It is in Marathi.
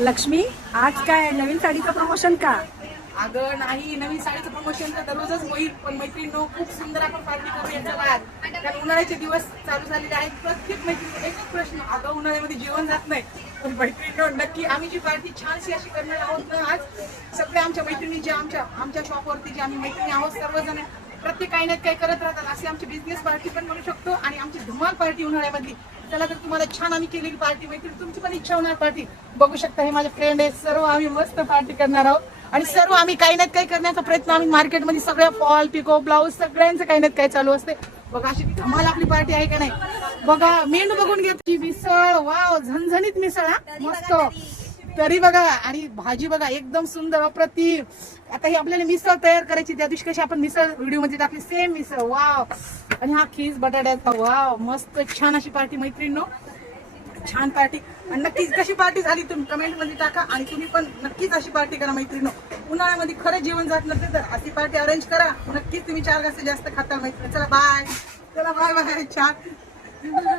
लक्ष्मी, आज काय नवीन साडीचं प्रमोशन का? अगं नाही, नवीन साडीचं प्रमोशन तर दररोजच होईल, पण मैत्रिणींनो खूप सुंदर आपण पार्टी करू याच्या बाद. कारण उन्हाळ्याचे दिवस चालू झालेले आहेत. प्रत्येक मैत्रिणी एकच प्रश्न, अगं उन्हाळ्यामध्ये जेवण जात नाही. पण मैत्रिणींनो नक्की आम्ही जी पार्टी छानशी अशी करणार आहोत ना आज, सगळ्या आमच्या मैत्रिणी ज्या आमच्या शॉपवरती जे आम्ही मैत्रिणी आहोत सर्वजण प्रत्येक काही ना काही करत राहतात. अशी आमची बिझनेस पार्टी पण म्हणू शकतो आणि आमची धमाल पार्टी उन्हाळ्यामधली. चला तर तुम्हाला छान आम्ही केलेली पार्टी मैत्रिणी, तुमची पण इच्छा होणार पार्टी बघू शकता. हे माझे फ्रेंड आहेत, सर्व आम्ही मस्त पार्टी करणार आहोत आणि सर्व आम्ही काही ना काही करण्याचा प्रयत्न आम्ही मार्केटमध्ये सगळ्या फॉल पिको ब्लाऊज सगळ्यांचं काही ना काही चालू असते. बघा अशी धमाल आपली पार्टी आहे का नाही. बघा मेनू बघून घेतली, मिसळ, वाव झणझणीत मिसळ, हा मस्त. तरी बघा आणि भाजी बघा एकदम सुंदर अप्रतिम. आता ही आपल्याला मिसळ तयार करायची, त्या दिवशी कशी आपण मिसळ व्हिडिओ मध्ये टाकली सेम मिसळ, वाव. आणि हा खीस बटाट्याचा, वाव मस्त छान अशी पार्टी मैत्रिणींनो, छान पार्टी. आणि नक्कीच कशी पार्टी झाली तुम्ही कमेंट मध्ये टाका आणि तुम्ही पण नक्कीच अशी पार्टी करा मैत्रिणींनो. उन्हाळ्यामध्ये खरंच जेवण जात नसेल तर अशी पार्टी अरेंज करा, नक्कीच तुम्ही 4 घास जास्त खाता मैत्रिणी. चला बाय, चला बाय बाय, छान.